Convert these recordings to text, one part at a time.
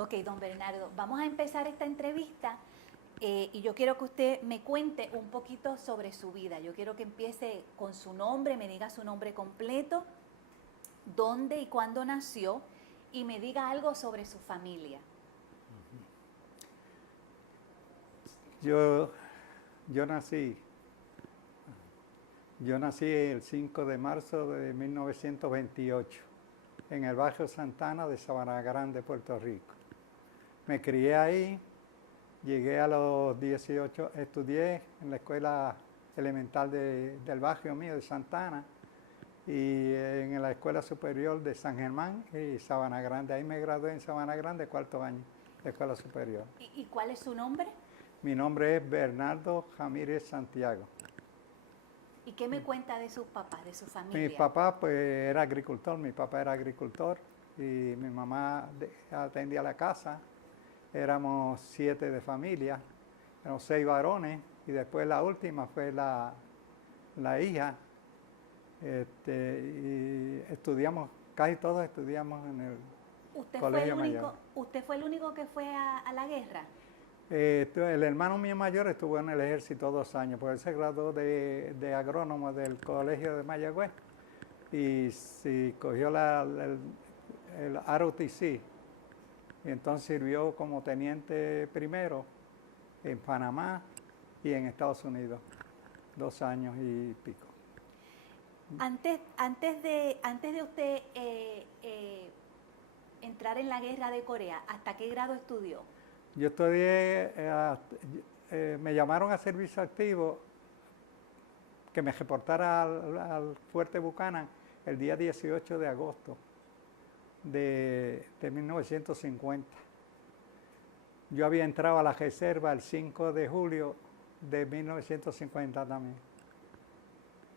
Ok, don Bernardo, vamos a empezar esta entrevista y yo quiero que usted me cuente un poquito sobre su vida. Yo quiero que empiece con su nombre, me diga su nombre completo, dónde y cuándo nació y me diga algo sobre su familia. Yo, yo nací el 5 de marzo de 1928 en el barrio Santana de Sabana Grande, Puerto Rico. Me crié ahí, llegué a los 18, estudié en la escuela elemental del barrio mío de Santana y en la escuela superior de San Germán y Sabana Grande. Ahí me gradué en Sabana Grande, cuarto año de escuela superior. ¿Y cuál es su nombre? Mi nombre es Bernardo Jamírez Santiago. ¿Y qué me cuenta de sus papás, de su Mi familia? papá pues era agricultor, y mi mamá atendía la casa. Éramos 7 de familia, éramos 6 varones y después la última fue la hija. Y estudiamos, casi todos estudiamos en el colegio mayor. ¿Usted fue el único que fue a la guerra? El hermano mío mayor estuvo en el ejército 2 años, porque él se graduó de agrónomo del colegio de Mayagüez y cogió el ROTC y entonces sirvió como teniente primero en Panamá y en Estados Unidos, 2 años y pico. Antes de usted entrar en la guerra de Corea, ¿hasta qué grado estudió? Yo estudié, me llamaron a servicio activo, que me reportara al Fuerte Buchanan el día 18 de agosto de 1950. Yo había entrado a la reserva el 5 de julio de 1950 también.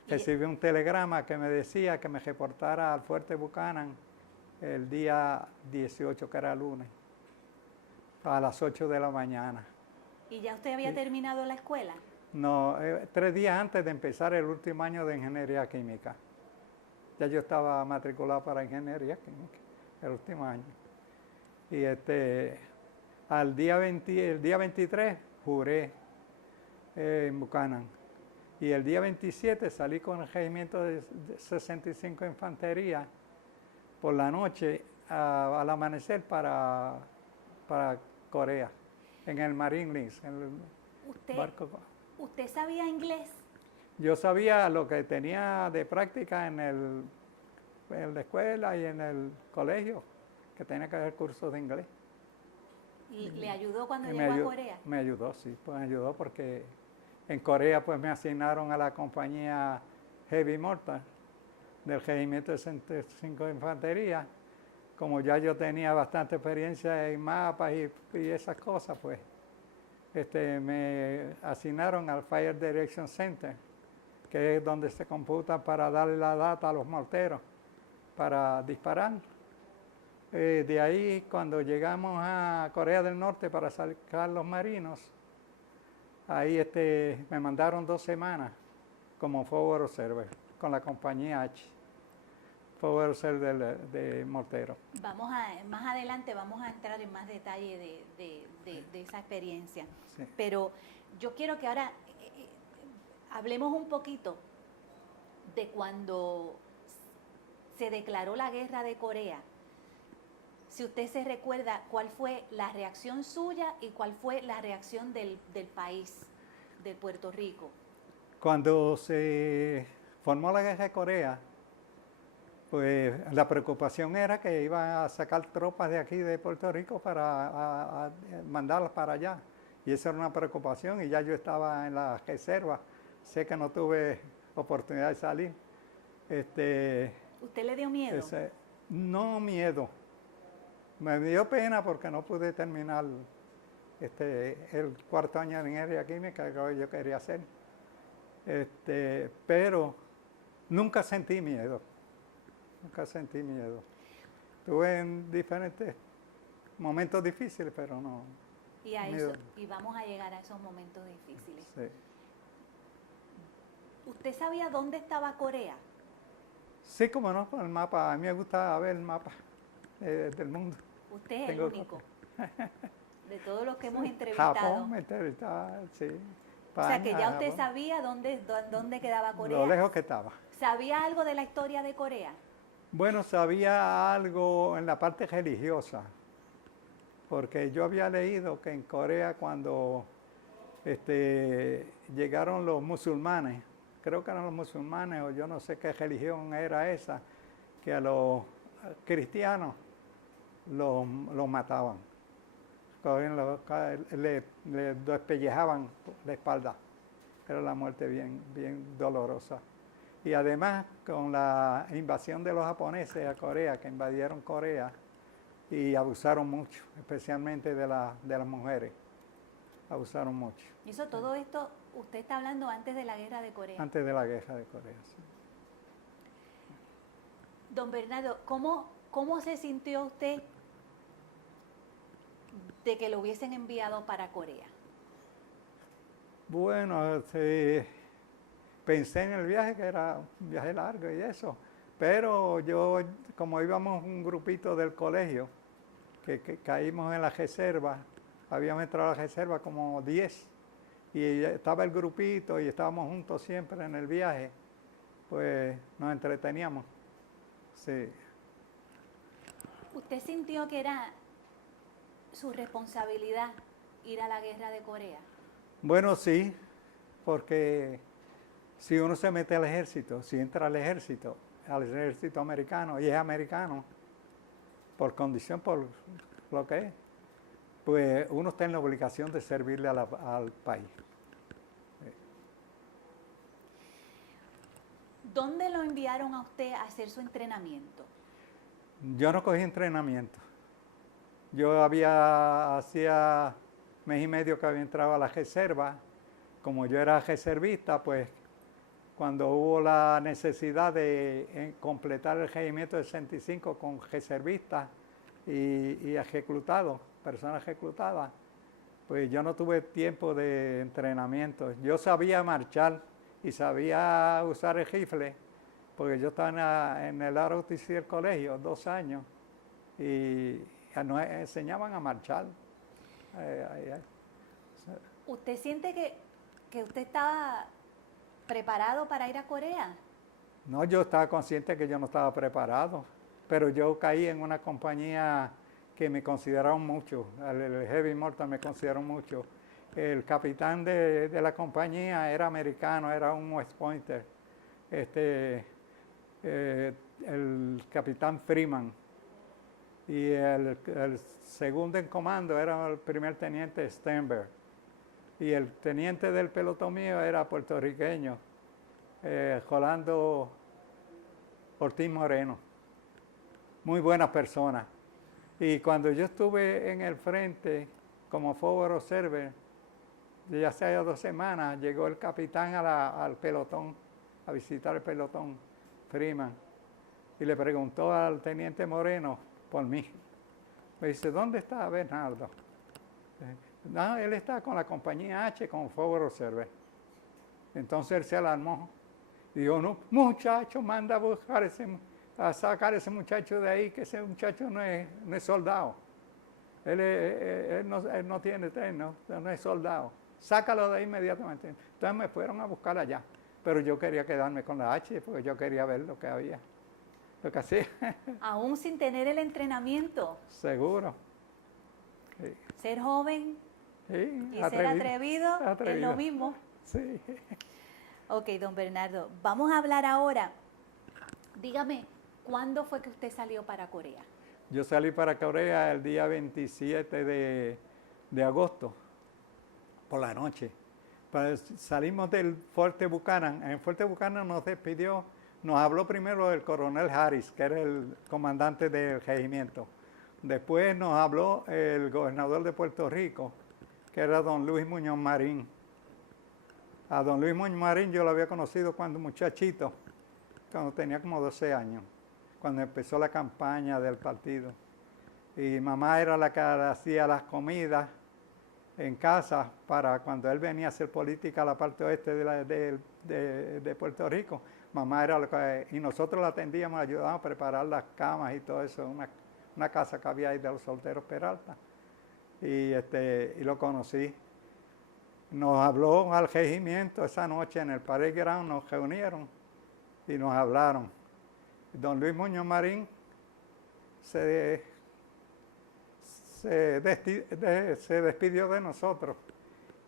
Recibí un telegrama que me decía que me reportara al Fuerte Buchanan el día 18, que era lunes, a las 8 de la mañana. ¿Y ya usted había terminado la escuela? No, 3 días antes de empezar el último año de ingeniería química. Ya yo estaba matriculado para ingeniería química, el último año. Y el día 23 juré en Buchanan. Y el día 27 salí con el regimiento de 65 Infantería por la noche al amanecer para Corea, en el Marine Links, en el barco. ¿Usted sabía inglés? Yo sabía lo que tenía de práctica en la escuela y en el colegio, que tenía que hacer cursos de inglés. ¿Y le ayudó cuando llegó a Corea? Me ayudó, sí, pues me ayudó porque en Corea pues me asignaron a la compañía Heavy Mortar del regimiento de 65 de Infantería. Como ya yo tenía bastante experiencia en mapas y esas cosas, pues me asignaron al Fire Direction Center, que es donde se computa para darle la data a los morteros para disparar. De ahí, cuando llegamos a Corea del Norte para sacar los marinos, ahí me mandaron 2 semanas como forward observer con la compañía H, forward observer de mortero. Más adelante vamos a entrar en más detalle de esa experiencia. Sí. Pero yo quiero que ahora hablemos un poquito de cuando se declaró la guerra de Corea. Si usted se recuerda, ¿cuál fue la reacción suya y cuál fue la reacción del país, de Puerto Rico? Cuando se formó la guerra de Corea, pues la preocupación era que iban a sacar tropas de aquí de Puerto Rico para mandarlas para allá. Y esa era una preocupación y ya yo estaba en la reserva. Sé que no tuve oportunidad de salir. ¿Usted le dio miedo? No miedo. Me dio pena porque no pude terminar el 4º año de ingeniería química que yo quería hacer. Pero nunca sentí miedo. Nunca sentí miedo. Estuve en diferentes momentos difíciles, pero no. Y vamos a llegar a esos momentos difíciles. Sí. ¿Usted sabía dónde estaba Corea? Sí, como no, con el mapa. A mí me gusta ver el mapa del mundo. ¿Usted es el único? De todos los que hemos entrevistado. Japón me entrevistaba, sí. O sea que España, ya usted Japón. sabía dónde quedaba Corea. Lo lejos que estaba. ¿Sabía algo de la historia de Corea? Bueno, sabía algo en la parte religiosa, porque yo había leído que en Corea cuando llegaron los musulmanes, creo que eran los musulmanes o yo no sé qué religión era esa, que a los cristianos los mataban, le despellejaban la espalda, era la muerte bien dolorosa. Y además con la invasión de los japoneses a Corea, que invadieron Corea y abusaron mucho, especialmente de las mujeres, abusaron mucho. Y eso, todo esto, usted está hablando antes de la guerra de Corea. Antes de la guerra de Corea, sí. Don Bernardo, ¿cómo se sintió usted de que lo hubiesen enviado para Corea? Bueno, sí, pensé en el viaje, que era un viaje largo y eso, pero yo, como íbamos un grupito del colegio, que caímos en la reserva, habíamos entrado a la reserva como 10, y estaba el grupito y estábamos juntos siempre en el viaje, pues nos entreteníamos, sí. ¿Usted sintió que era su responsabilidad ir a la guerra de Corea? Bueno, sí, porque si uno se mete al ejército, si entra al ejército americano, y es americano, por condición, por lo que es, pues uno está en la obligación de servirle al país. ¿Dónde lo enviaron a usted a hacer su entrenamiento? Yo no cogí entrenamiento. Yo hacía mes y medio que había entrado a la reserva. Como yo era reservista, pues cuando hubo la necesidad de completar el regimiento de 65 con reservistas y reclutados, personas reclutadas, pues yo no tuve tiempo de entrenamiento. Yo sabía marchar y sabía usar el rifle, porque yo estaba en el ROTC del colegio 2 años y nos enseñaban a marchar. ¿Usted siente que usted estaba preparado para ir a Corea? No, yo estaba consciente que yo no estaba preparado, pero yo caí en una compañía que me consideraron mucho, el Heavy Mortar me consideraron mucho. El capitán de la compañía era americano, era un West Pointer, el capitán Freeman, y el segundo en comando era el primer teniente Stenberg, y el teniente del pelotón mío era puertorriqueño, Rolando Ortiz Moreno, muy buena persona. Y cuando yo estuve en el frente como forward observer, ya hace 2 semanas, llegó el capitán al pelotón, a visitar el pelotón Freeman, y le preguntó al teniente Moreno por mí. Me dice, ¿dónde está Bernardo? No, él está con la compañía H, con forward observer. Entonces él se alarmó. Dijo, no, muchacho, manda a buscar a sacar ese muchacho de ahí, que ese muchacho no es soldado. Él no tiene tren, no es soldado. Sácalo de ahí inmediatamente. Entonces me fueron a buscar allá. Pero yo quería quedarme con la H, porque yo quería ver lo que había, lo que hacía. Aún sin tener el entrenamiento. Seguro. Sí. Ser joven Sí, y ser atrevido es lo mismo. Sí. Ok, don Bernardo, vamos a hablar ahora. Dígame, ¿cuándo fue que usted salió para Corea? Yo salí para Corea el día 27 de agosto, por la noche. Pues salimos del Fuerte Buchanan. En Fuerte Buchanan nos despidió, nos habló primero el coronel Harris, que era el comandante del regimiento. Después nos habló el gobernador de Puerto Rico, que era don Luis Muñoz Marín. A don Luis Muñoz Marín yo lo había conocido cuando muchachito, cuando tenía como 12 años, cuando empezó la campaña del partido. Y mamá era la que hacía las comidas en casa para cuando él venía a hacer política a la parte oeste de Puerto Rico. Mamá era la que, y nosotros la atendíamos, ayudábamos a preparar las camas y todo eso, una casa que había ahí de los solteros Peralta. y lo conocí. Nos habló al regimiento esa noche en el parade ground, nos reunieron y nos hablaron. Don Luis Muñoz Marín se despidió de nosotros.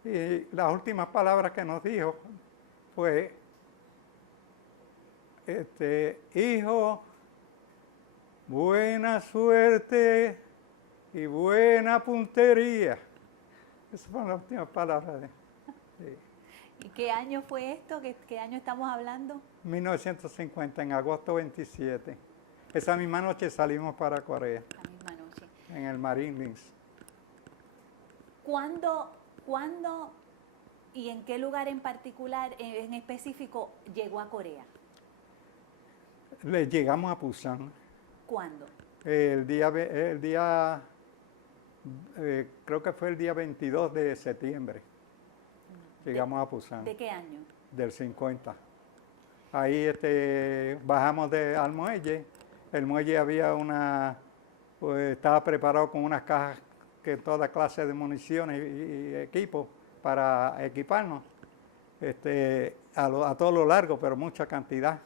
Y las últimas palabras que nos dijo fue, hijo, buena suerte y buena puntería. Esas fueron las últimas palabras de él. Sí. ¿Y qué año fue esto? ¿Qué año estamos hablando? 1950, en agosto 27. Esa misma noche salimos para Corea. La misma noche. En el Marine Links. ¿Cuándo y en qué lugar en particular, en específico, llegó a Corea? Le llegamos a Pusan. ¿Cuándo? Creo que fue el día 22 de septiembre. Llegamos a Pusan. ¿De qué año? Del 50. Ahí bajamos al muelle. El muelle había estaba preparado con unas cajas que toda clase de municiones y equipos para equiparnos. A todo lo largo, pero mucha cantidad.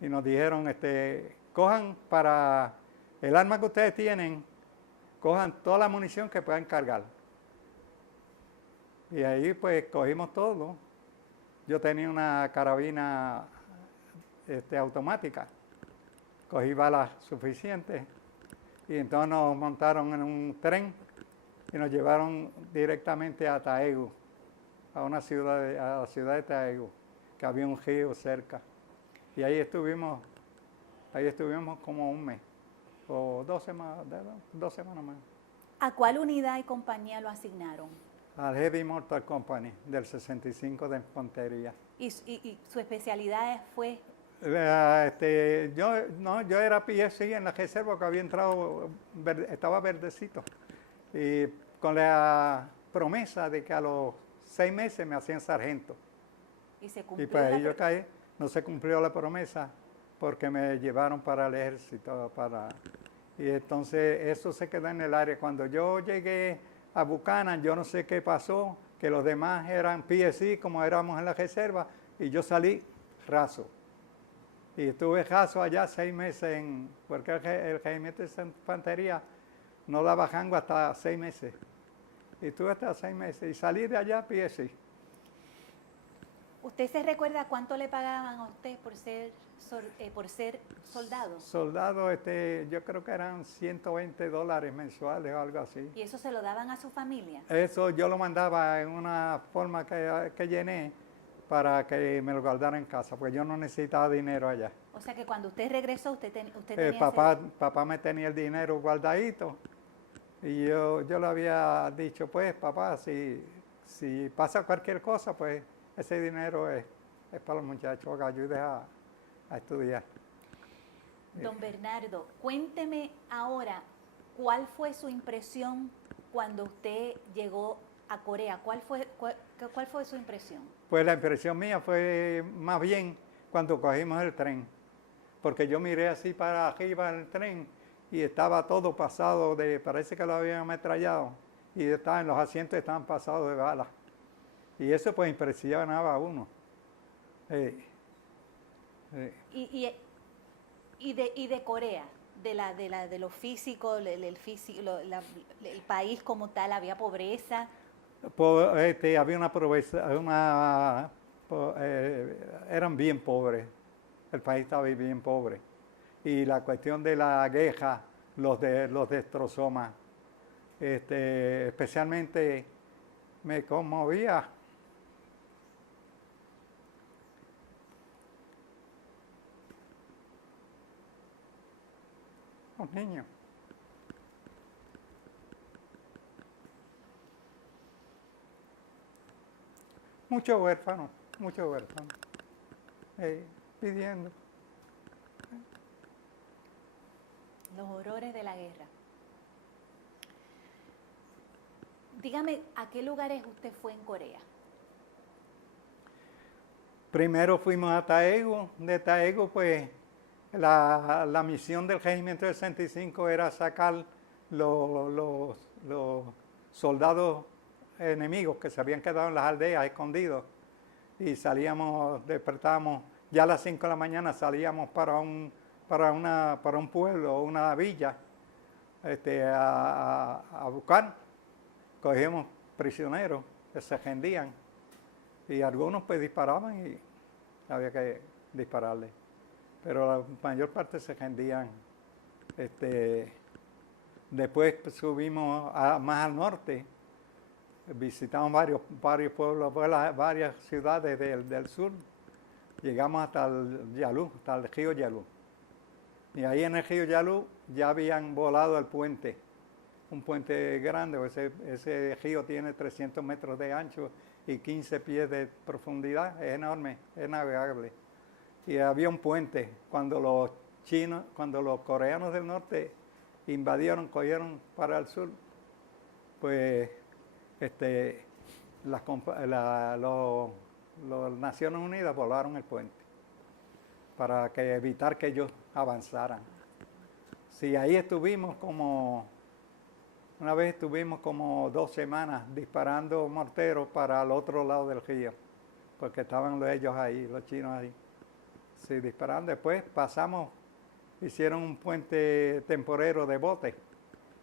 Y nos dijeron, cojan para el arma que ustedes tienen, cojan toda la munición que puedan cargar. Y ahí pues cogimos todo. Yo tenía una carabina automática. Cogí balas suficientes. Y entonces nos montaron en un tren y nos llevaron directamente a Taegu, a la ciudad de Taegu, que había un río cerca. Y ahí estuvimos como un mes, o 2 semanas más. ¿A cuál unidad y compañía lo asignaron? Al Heavy Mortar Company, del 65 de Infantería. ¿Y su especialidad fue? Yo era PSI en la reserva que había entrado, estaba verdecito. Y con la promesa de que a los 6 meses me hacían sargento. ¿Y se cumplió? Y pues ahí yo caí, no se cumplió la promesa porque me llevaron para el ejército. Y entonces eso se quedó en el área. Cuando yo llegué a Buchanan, yo no sé qué pasó, que los demás eran PSI como éramos en la reserva, y yo salí raso. Y estuve raso allá 6 meses, porque el regimiento de infantería no daba jango hasta 6 meses. Y estuve hasta 6 meses y salí de allá PSI. ¿Usted se recuerda cuánto le pagaban a usted por ser soldado? Soldado, yo creo que eran $120 mensuales o algo así. ¿Y eso se lo daban a su familia? Eso yo lo mandaba en una forma que llené para que me lo guardara en casa, porque yo no necesitaba dinero allá. O sea que cuando usted regresó, usted tenía papá me tenía el dinero guardadito y yo le había dicho, pues papá, si pasa cualquier cosa, pues ese dinero es para los muchachos que ayudes a estudiar. Don Bernardo, cuénteme ahora, ¿cuál fue su impresión cuando usted llegó a Corea? ¿Cuál fue su impresión? Pues la impresión mía fue más bien cuando cogimos el tren, porque yo miré así para arriba el tren y estaba todo pasado parece que lo habían ametrallado, y los asientos estaban pasados de balas. Y eso pues impresionaba a uno. Y de Corea, de lo físico, el país como tal, había pobreza. Había una pobreza, eran bien pobres. El país estaba bien pobre. Y la cuestión de la guerra los destrozó más. Especialmente me conmovía los niños. Muchos huérfanos, pidiendo. Los horrores de la guerra. Dígame, ¿a qué lugares usted fue en Corea? Primero fuimos a Taegu. De Taegu, pues, la misión del Regimiento del 65 era sacar los soldados enemigos que se habían quedado en las aldeas escondidos y salíamos, despertábamos, ya a las 5 de la mañana salíamos para un pueblo, una villa, a buscar, cogíamos prisioneros que se rendían y algunos pues disparaban y había que dispararles, pero la mayor parte se rendían. Después pues, subimos más al norte, visitamos varios pueblos, varias ciudades del sur, llegamos hasta el Yalu, hasta el río Yalu. Y ahí en el río Yalu ya habían volado el puente, un puente grande, ese río tiene 300 metros de ancho y 15 pies de profundidad, es enorme, es navegable. Y había un puente cuando los coreanos del norte invadieron, cogieron para el sur, pues las Naciones Unidas volaron el puente para evitar que ellos avanzaran. Sí, ahí una vez estuvimos como 2 semanas disparando morteros para el otro lado del río, porque estaban ellos ahí, los chinos ahí. Sí, disparando. Después hicieron un puente temporero de bote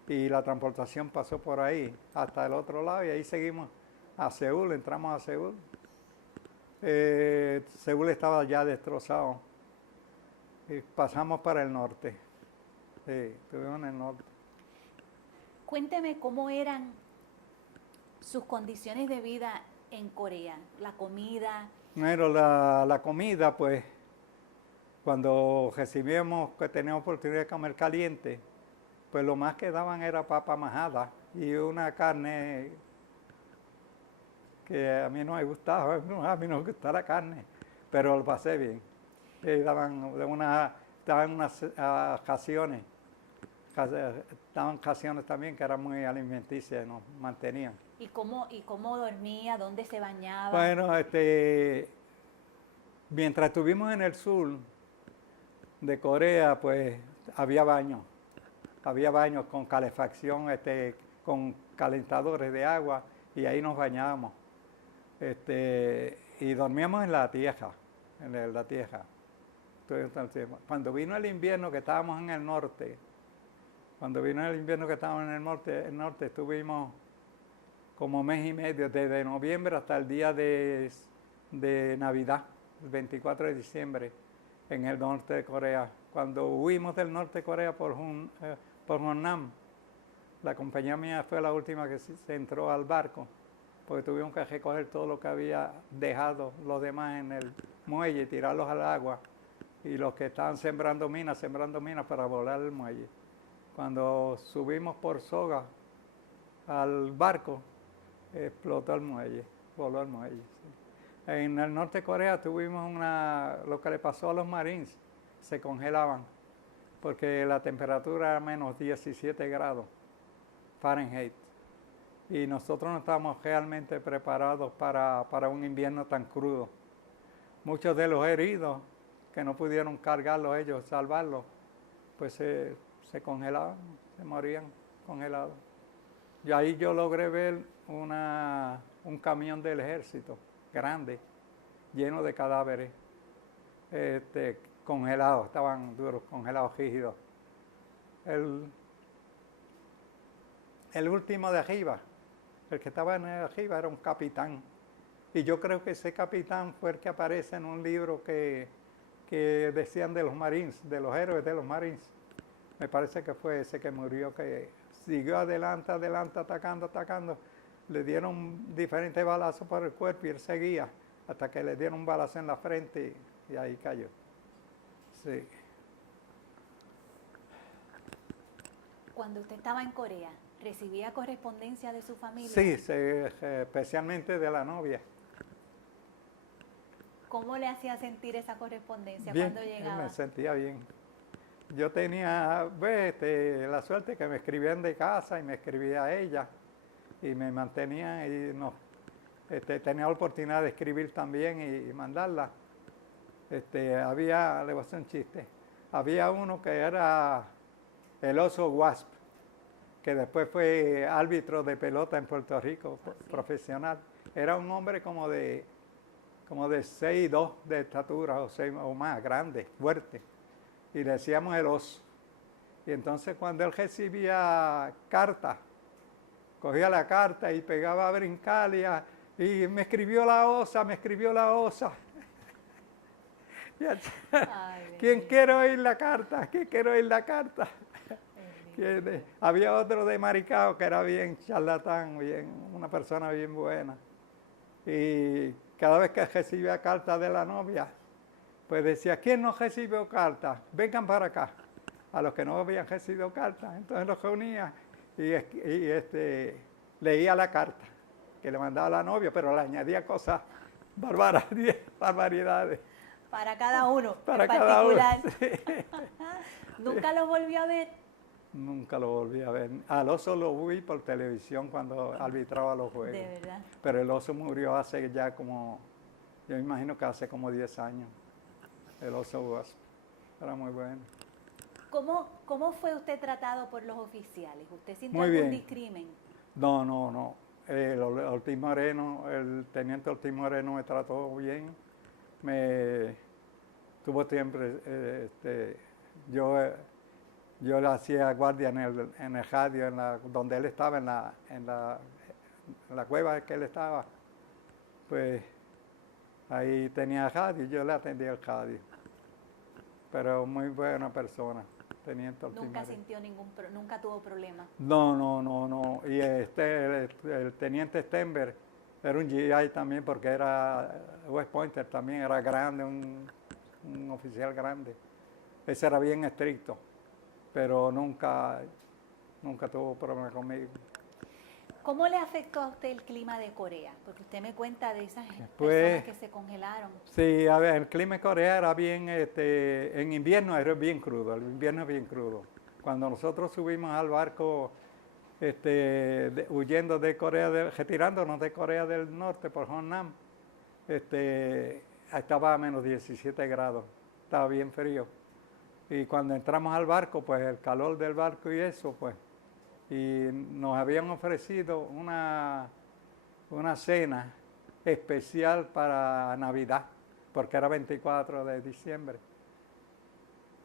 y la transportación pasó por ahí hasta el otro lado y ahí seguimos a Seúl, entramos a Seúl. Seúl estaba ya destrozado y pasamos para el norte. Sí, estuvimos en el norte. Cuénteme cómo eran sus condiciones de vida en Corea, la comida. Bueno, la comida, pues, cuando recibíamos que teníamos oportunidad de comer caliente, pues lo más que daban era papa majada y una carne que a mí no me gustaba, a mí no me gusta la carne, pero lo pasé bien. Y daban unas ocasiones, daban ocasiones también que eran muy alimenticias, nos mantenían. ¿Y cómo dormía? ¿Dónde se bañaba? Bueno, mientras estuvimos en el sur de Corea, pues había baños con calefacción, con calentadores de agua y ahí nos bañábamos. Y dormíamos en la tierra, la tierra. Entonces, cuando vino el invierno que estábamos en el norte, el norte estuvimos como mes y medio, desde noviembre hasta el día de Navidad, el 24 de diciembre, en el norte de Corea. Cuando huimos del norte de Corea por Honam, la compañía mía fue la última que se entró al barco, porque tuvimos que recoger todo lo que había dejado los demás en el muelle y tirarlos al agua. Y los que estaban sembrando minas para volar el muelle. Cuando subimos por soga al barco, explotó el muelle, voló el muelle. Sí. En el norte de Corea tuvimos lo que le pasó a los Marines, se congelaban, porque la temperatura era menos 17 grados Fahrenheit. Y nosotros no estábamos realmente preparados para un invierno tan crudo. Muchos de los heridos que no pudieron cargarlos ellos, salvarlos, pues se congelaban, se morían congelados. Y ahí yo logré ver un camión del ejército grande, lleno de cadáveres, congelados, estaban duros, congelados, rígidos. El último de arriba, el que estaba en arriba era un capitán. Y yo creo que ese capitán fue el que aparece en un libro que decían de los Marines, de los héroes de los Marines. Me parece que fue ese que murió, que siguió adelante, atacando. Le dieron diferentes balazos por el cuerpo y él seguía hasta que le dieron un balazo en la frente y ahí cayó. Sí. Cuando usted estaba en Corea, ¿recibía correspondencia de su familia? Sí, especialmente de la novia. ¿Cómo le hacía sentir esa correspondencia bien, cuando llegaba? Me sentía bien. Yo tenía la suerte que me escribían de casa y me escribía a ella y me mantenía y tenía la oportunidad de escribir también y mandarla. Le voy a hacer un chiste. Había uno que era el oso Wasp, que después fue árbitro de pelota en Puerto Rico, profesional. Era un hombre como de 6'2" de estatura o 6 o más, grande, fuerte. Y le decíamos el oso. Y entonces cuando él recibía cartas, cogía la carta y pegaba a brincar y me escribió la osa, me escribió la osa. ¿Quién quiere oír la carta? ¿Quién quiere oír la carta? Había otro de Maricao que era bien charlatán, una persona bien buena. Y cada vez que recibía carta de la novia, pues decía, ¿quién no recibió carta? Vengan para acá. A los que no habían recibido carta. Entonces los reunía y leía la carta que le mandaba la novia, pero le añadía cosas, barbaridades. Para cada uno, para en cada particular. uno, sí. ¿Nunca lo volvió a ver? Nunca lo volví a ver. Al oso lo vi por televisión cuando arbitraba los juegos. De verdad. Pero el oso murió hace ya como, yo me imagino que hace como 10 años. El oso Wasp. Era muy bueno. ¿Cómo fue usted tratado por los oficiales? ¿Usted sintió Muy algún bien. discrimen? No. Ortiz Moreno, el teniente Ortiz Moreno me trató bien. Me tuvo siempre, yo le hacía guardia en el radio, donde él estaba, en la cueva que él estaba. Pues ahí tenía radio y yo le atendía el radio. Pero muy buena persona, teniente Ortiz ¿Nunca Moreno. sintió nunca tuvo problemas? No. Y el teniente Stenberg era un GI también porque era West Pointer también, era grande, un oficial grande. Ese era bien estricto, pero nunca tuvo problemas conmigo. ¿Cómo le afectó a usted el clima de Corea? Porque usted me cuenta de esas personas que se congelaron. Sí, a ver, el clima de Corea era bien, en invierno era bien crudo, el invierno es bien crudo. Cuando nosotros subimos al barco huyendo de retirándonos de Corea del Norte por Hongnam, estaba a menos 17 grados, estaba bien frío. Y cuando entramos al barco, pues el calor del barco y eso, pues, y nos habían ofrecido una cena especial para Navidad, porque era 24 de diciembre.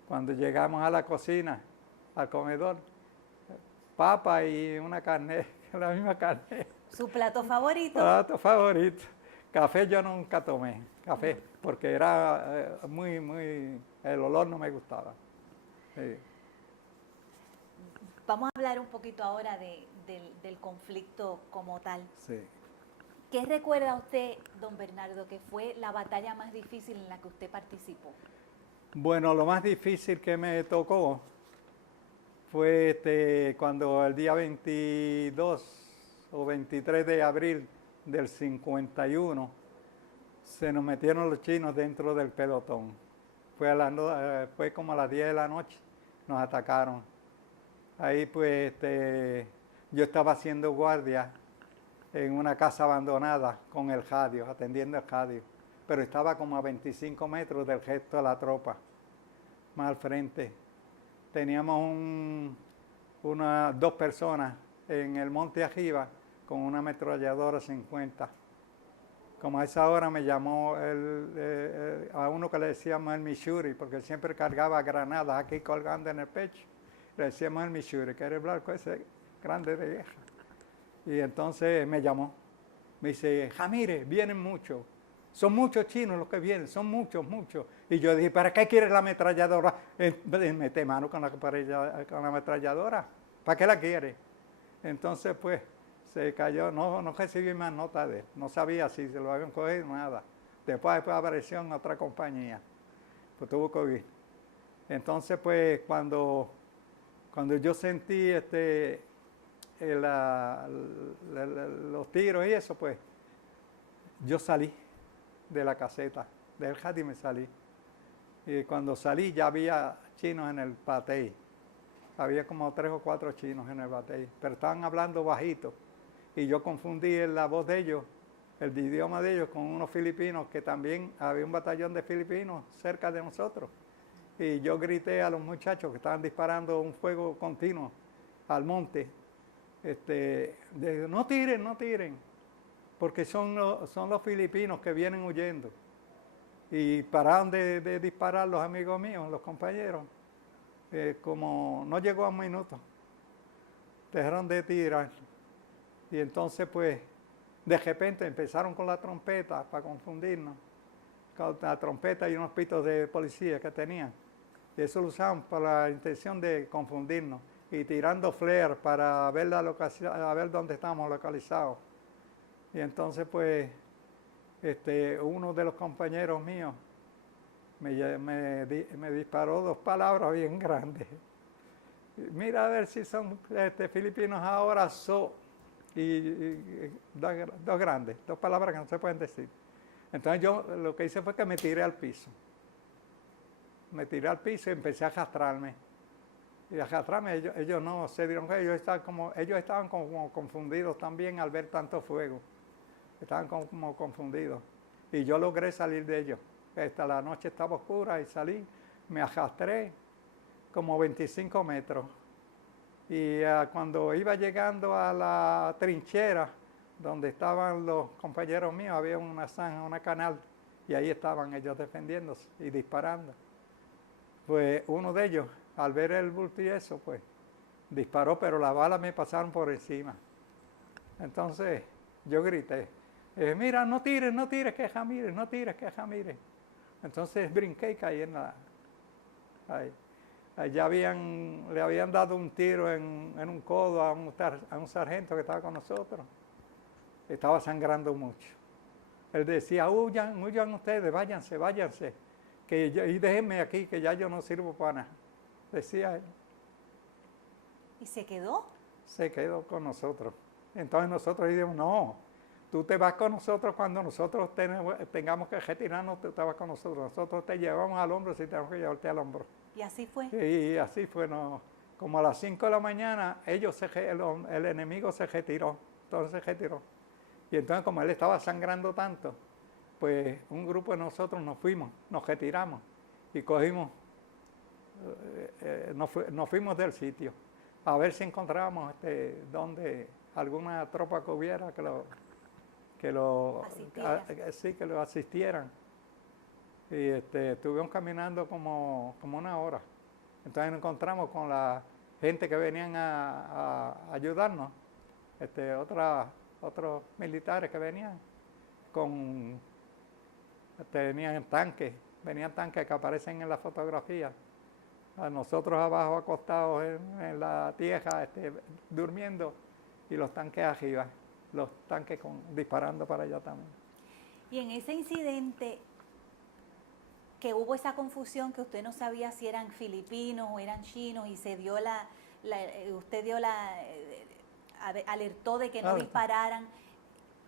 Cuando llegamos a la cocina, al comedor, papa y una carne, la misma carne. ¿Su plato favorito? Plato favorito. Café yo nunca tomé, café, porque era el olor no me gustaba. Sí. Vamos a hablar un poquito ahora del conflicto como tal. Sí. ¿Qué recuerda usted, don Bernardo, que fue la batalla más difícil en la que usted participó? Bueno, lo más difícil que me tocó fue cuando el día 22 o 23 de abril del 51 se nos metieron los chinos dentro del pelotón. Fue como a las 10 de la noche, nos atacaron. Ahí pues yo estaba haciendo guardia en una casa abandonada con el radio, atendiendo el radio, pero estaba como a 25 metros del resto de la tropa, más al frente. Teníamos dos personas en el monte arriba con una ametralladora 50. Como a esa hora me llamó a uno que le decíamos el Missouri, porque él siempre cargaba granadas aquí colgando en el pecho. Le decíamos el Missouri, que era el blanco ese grande de guerra. Y entonces me llamó. Me dice, Jamírez, vienen muchos. Son muchos chinos los que vienen, son muchos. Y yo dije, ¿para qué quieres la ametralladora? Mete mano con la ametralladora. ¿Para qué la quiere? Entonces, pues, se cayó. No recibí más nota de él. No sabía si se lo habían cogido, nada. Después apareció en otra compañía. Pues tuvo que ir. Entonces, pues, cuando yo sentí los tiros y eso, pues, yo salí de la caseta, del jardín me salí. Y cuando salí ya había chinos en el batey. Había como 3 o 4 chinos en el batey, pero estaban hablando bajito. Y yo confundí la voz de ellos, el idioma de ellos, con unos filipinos, que también había un batallón de filipinos cerca de nosotros. Y yo grité a los muchachos que estaban disparando un fuego continuo al monte, no tiren, no tiren, porque son los filipinos que vienen huyendo. Y pararon de disparar los amigos míos, los compañeros. Como no llegó a un minuto, dejaron de tirar. Y entonces, pues, de repente empezaron con la trompeta para confundirnos. Con la trompeta y unos pitos de policía que tenían. Y eso lo usaban para la intención de confundirnos. Y tirando flare para ver la locación, a ver dónde estábamos localizados. Y entonces, pues, uno de los compañeros míos me disparó 2 palabras bien grandes. Mira a ver si son filipinos ahora, y dos grandes, 2 palabras que no se pueden decir. Entonces yo lo que hice fue que me tiré al piso. Me tiré al piso y empecé a arrastrarme. Y a arrastrarme, ellos no se dieron cuenta, ellos estaban como confundidos también al ver tanto fuego. Estaban como confundidos. Y yo logré salir de ellos. La noche estaba oscura y salí, me arrastré como 25 metros. Y cuando iba llegando a la trinchera, donde estaban los compañeros míos, había una zanja, una canal, y ahí estaban ellos defendiéndose y disparando. Pues uno de ellos, al ver el bulto y eso, pues disparó, pero las balas me pasaron por encima. Entonces yo grité, mira, no tires, que es Jamírez, no tires, que es Jamírez. Entonces brinqué y caí ahí. Ya le habían dado un tiro en un codo a un sargento que estaba con nosotros. Estaba sangrando mucho. Él decía, huyan ustedes, váyanse, y déjenme aquí, que ya yo no sirvo para nada. Decía él. ¿Y se quedó? Se quedó con nosotros. Entonces nosotros dijimos, no, tú te vas con nosotros cuando nosotros tengamos que retirarnos, tú te vas con nosotros. Nosotros te llevamos al hombro si tenemos que llevarte al hombro. ¿Y así fue? Y así fue, no. Como a las 5 de la mañana, el enemigo se retiró, entonces se retiró. Y entonces como él estaba sangrando tanto, pues un grupo de nosotros nos retiramos y cogimos, nos fuimos del sitio a ver si encontrábamos donde alguna tropa que hubiera que lo asistieran. Y estuvimos caminando como 1 hora. Entonces nos encontramos con la gente que venían a ayudarnos, otros militares que venían venían tanques que aparecen en la fotografía. A nosotros abajo acostados en la tierra, durmiendo, y los tanques arriba, los tanques disparando para allá también. Y en ese incidente, que hubo esa confusión, que usted no sabía si eran filipinos o eran chinos, y se dio alertó de que no dispararan.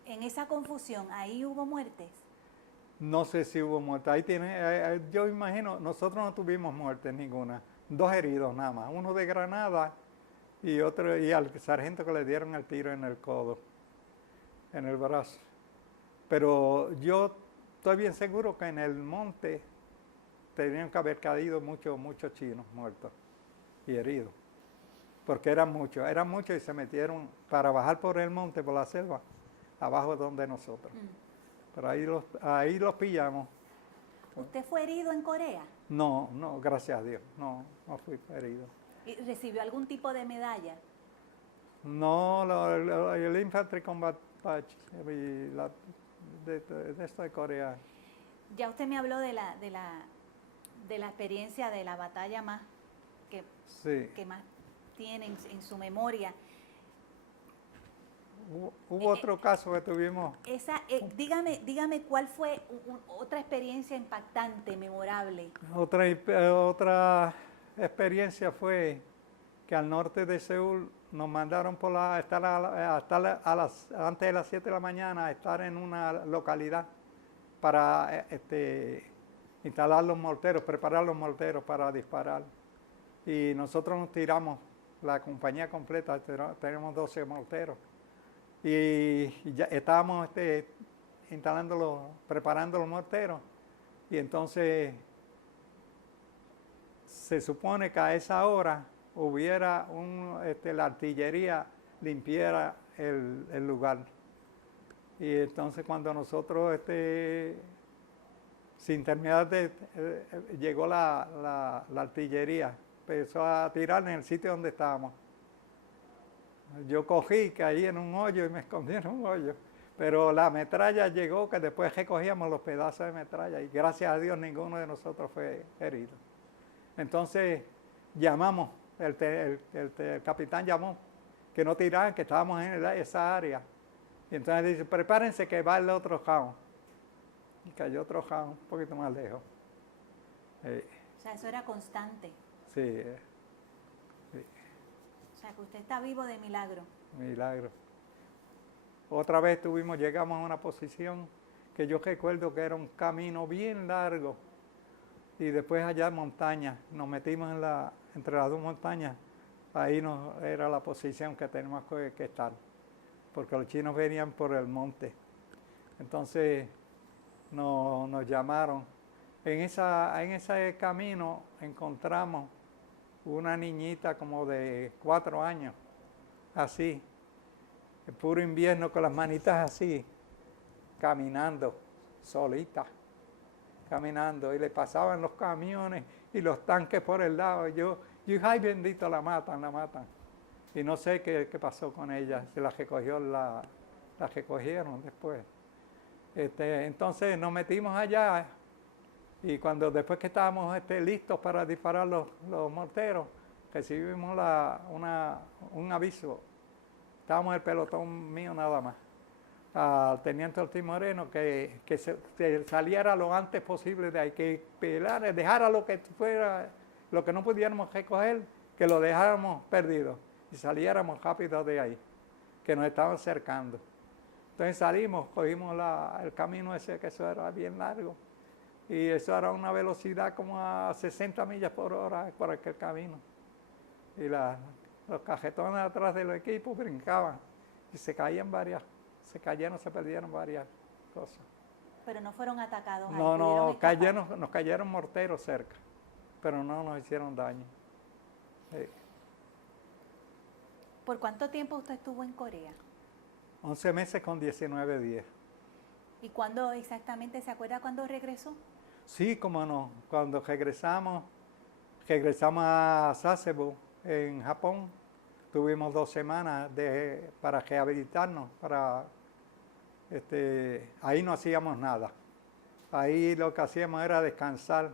En esa confusión, ¿ahí hubo muertes? No sé si hubo muertes. Yo imagino, nosotros no tuvimos muertes ninguna. 2 heridos nada más. Uno de granada y al sargento que le dieron el tiro en el codo, en el brazo. Pero yo estoy bien seguro que en el monte tenían que haber caído muchos chinos muertos y heridos. Porque eran muchos y se metieron para bajar por el monte, por la selva, abajo donde nosotros. Pero ahí los pillamos. ¿Usted fue herido en Corea? No, gracias a Dios, no fui herido. ¿Y recibió algún tipo de medalla? No, el Infantry Combat Patch de esto de Corea. Ya usted me habló de la experiencia de la batalla más que más tiene en su memoria. Hubo otro caso que tuvimos. Dígame cuál fue otra experiencia impactante, memorable. Otra experiencia fue que al norte de Seúl nos mandaron antes de las 7 de la mañana a estar en una localidad para instalar los morteros, preparar los morteros para disparar. Y nosotros nos tiramos, la compañía completa, tenemos 12 morteros. Y ya estábamos preparando los morteros. Y entonces se supone que a esa hora hubiera la artillería limpiara el lugar. Y entonces cuando nosotros, sin terminar llegó la artillería, empezó a tirar en el sitio donde estábamos. Yo cogí, caí en un hoyo y me escondí en un hoyo. Pero la metralla llegó, que después recogíamos los pedazos de metralla y gracias a Dios ninguno de nosotros fue herido. Entonces llamamos, el capitán llamó, que no tiraran, que estábamos en esa área. Y entonces dice, prepárense que va el otro round. Y cayó otro round un poquito más lejos. O sea, eso era constante. Sí, sí. O sea, que usted está vivo de milagro. Milagro. Otra vez llegamos a una posición que yo recuerdo que era un camino bien largo y después allá en montaña, nos metimos entre las dos montañas, ahí era la posición que tenemos que estar, porque los chinos venían por el monte. Entonces nos llamaron. En ese camino encontramos una niñita como de 4 años, así, en puro invierno con las manitas así, caminando, solita, caminando, y le pasaban los camiones y los tanques por el lado. Yo dije, ay bendito, la matan. Y no sé qué pasó con ella, se la recogieron después. Entonces nos metimos allá y después que estábamos listos para disparar los morteros, recibimos un aviso. Estábamos el pelotón mío nada más, al teniente Ortiz Moreno, que se saliera lo antes posible de ahí, que dejara lo que fuera, lo que no pudiéramos recoger, que lo dejáramos perdido y saliéramos rápido de ahí, que nos estaban cercando. Entonces salimos, cogimos el camino ese, que eso era bien largo, y eso era una velocidad como a 60 millas por hora por aquel camino. Y los cajetones atrás del equipo brincaban y se perdieron varias cosas. Pero no fueron atacados. No, nos cayeron morteros cerca, pero no nos hicieron daño. Sí. ¿Por cuánto tiempo usted estuvo en Corea? 11 meses con 19 días. ¿Y cuándo exactamente, se acuerda cuándo regresó? Sí, cómo no. Cuando regresamos a Sasebo, en Japón. Tuvimos 2 semanas para rehabilitarnos. Ahí no hacíamos nada. Ahí lo que hacíamos era descansar.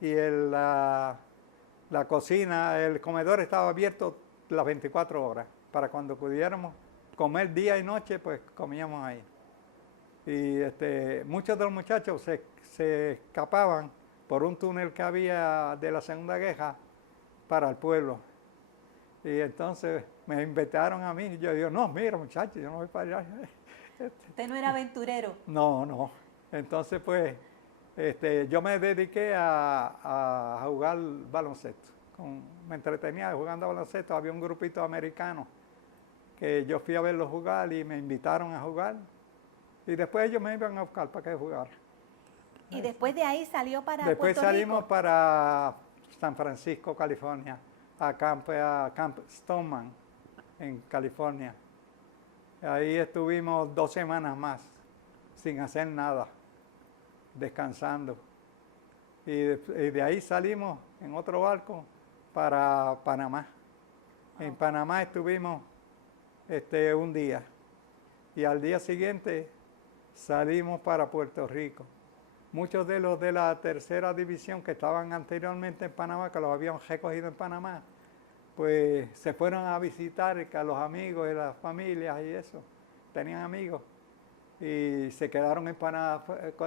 Y la cocina, el comedor estaba abierto las 24 horas. Para cuando pudiéramos comer día y noche, pues comíamos ahí. Y muchos de los muchachos se escapaban por un túnel que había de la Segunda Guerra para el pueblo. Y entonces me invitaron a mí y yo digo, no, mira muchachos, yo no voy para allá. ¿Usted no era aventurero? No. Entonces pues yo me dediqué a jugar baloncesto. Me entretenía jugando baloncesto. Había un grupito americano que yo fui a verlos jugar y me invitaron a jugar. Y después ellos me iban a buscar para que jugara. ¿Y después de ahí salió para Después Puerto salimos Rico? para San Francisco, California, a Camp Stoneman, en California. Ahí estuvimos 2 semanas más, sin hacer nada, descansando. Y de ahí salimos en otro barco para Panamá. En Panamá estuvimos un día. Y al día siguiente salimos para Puerto Rico. Muchos de los de la tercera división que estaban anteriormente en Panamá, que los habíamos recogido en Panamá, pues se fueron a visitar a los amigos y las familias y eso. Tenían amigos y se quedaron en Panamá.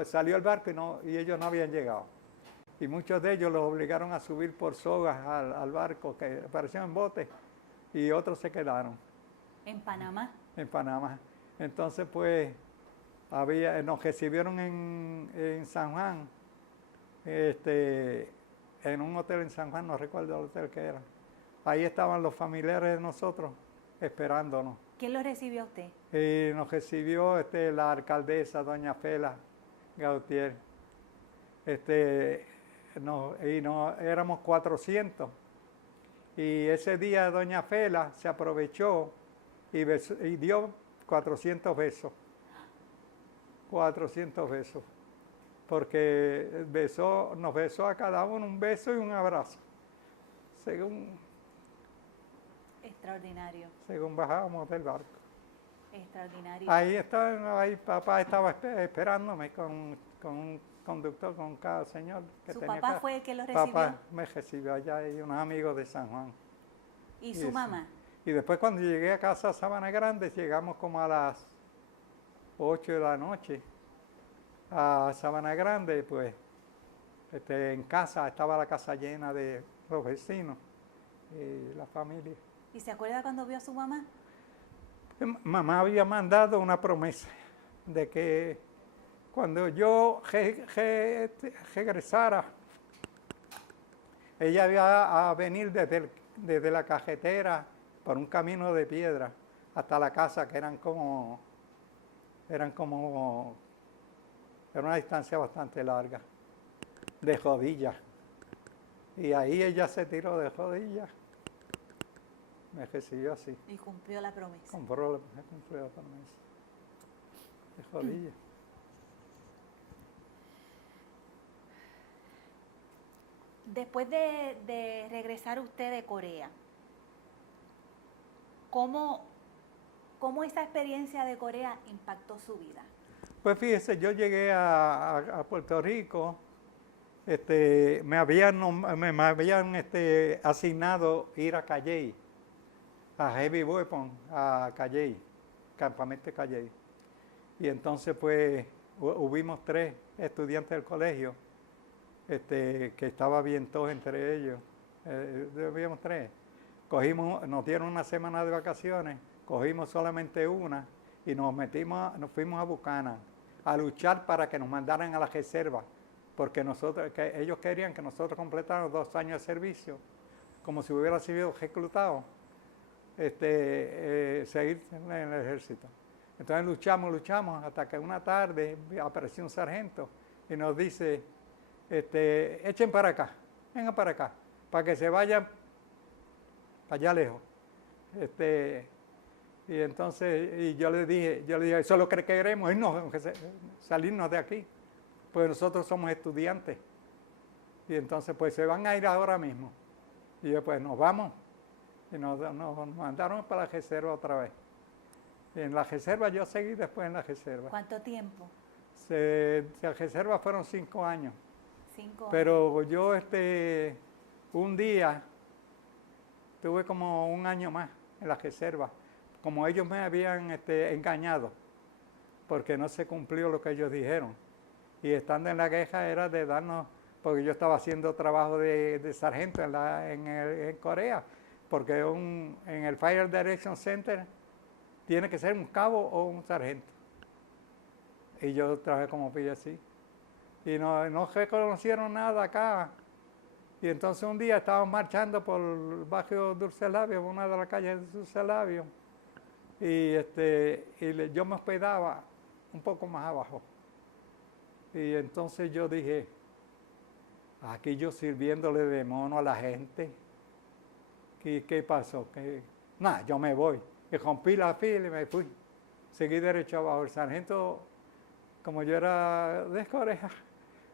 Salió el barco y ellos no habían llegado. Y muchos de ellos los obligaron a subir por sogas al barco, que aparecieron en botes, y otros se quedaron. ¿En Panamá? En Panamá. Entonces, pues, nos recibieron en San Juan, en un hotel en San Juan, no recuerdo el hotel que era. Ahí estaban los familiares de nosotros esperándonos. ¿Quién lo recibió a usted? Y nos recibió la alcaldesa, doña Fela Gautier. Éramos 400. Y ese día doña Fela se aprovechó y dio 400 besos. 400 besos. Porque nos besó a cada uno un beso y un abrazo. Extraordinario. Según bajábamos del barco. Extraordinario. Ahí papá estaba esperándome con un conductor, con cada señor que ¿Su tenía papá acá. fue el que lo recibió? Papá me recibió allá y unos amigos de San Juan. ¿Y su mamá? Y después cuando llegué a casa a Sabana Grande, llegamos como a las 8 de la noche a Sabana Grande, pues en casa, estaba la casa llena de los vecinos y la familia. ¿Y se acuerda cuando vio a su mamá? Mamá había mandado una promesa de que cuando yo regresara, ella iba a venir desde la cajetera por un camino de piedra hasta la casa, que era una distancia bastante larga, de rodillas. Y ahí ella se tiró de rodillas. Me recibió así. Y cumplió la promesa. Cumplió la promesa. De rodillas. Después de regresar usted de Corea, ¿cómo esa experiencia de Corea impactó su vida? Pues fíjese, yo llegué a Puerto Rico, me habían asignado ir a Calley, a Heavy Weapon, a Calley, campamento de Calley. Y entonces pues hubimos 3 estudiantes del colegio, que estaba bien todos entre ellos, habíamos 3. Nos dieron una semana de vacaciones, cogimos solamente una y nos fuimos a Buchanan a luchar para que nos mandaran a la reserva, porque ellos querían que nosotros completáramos 2 años de servicio, como si hubiera sido reclutado, seguir en el ejército. Entonces luchamos, hasta que una tarde apareció un sargento y nos dice, echen para acá, vengan para acá, para que se vayan para allá lejos. Y entonces yo le dije, eso es lo que queremos, salirnos de aquí, pues nosotros somos estudiantes. Y entonces pues se van a ir ahora mismo. Y yo pues nos vamos. Y nos mandaron para la reserva otra vez. Y en la reserva yo seguí después en la reserva. ¿Cuánto tiempo? La reserva fueron 5 años. 5 años. Pero yo un día tuve como 1 año más en la reserva. Como ellos me habían engañado, porque no se cumplió lo que ellos dijeron. Y estando en la queja era de darnos, porque yo estaba haciendo trabajo de sargento en Corea, porque en el Fire Direction Center tiene que ser un cabo o un sargento. Y yo trabajé como PSC. Y no reconocieron nada acá. Y entonces un día estábamos marchando por el barrio Dulce Labio, una de las calles de Dulce Labio, y yo me hospedaba un poco más abajo. Y entonces yo dije, aquí yo sirviéndole de mono a la gente, ¿qué pasó? Nada, yo me voy. Y rompí la fila y me fui. Seguí derecho abajo. El sargento, como yo era de Corea,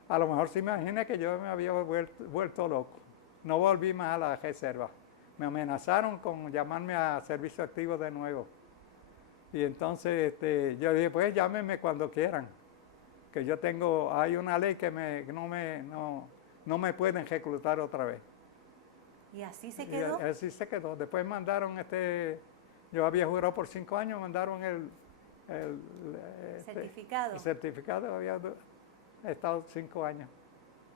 a lo mejor se imagina que yo me había vuelto loco. No volví más a la reserva. Me amenazaron con llamarme a servicio activo de nuevo. Y entonces yo dije, pues llámenme cuando quieran. Que hay una ley que no me pueden reclutar otra vez. ¿Y así se quedó? Y así se quedó. Después mandaron yo había jurado por 5 años, mandaron el certificado. El certificado, había estado 5 años.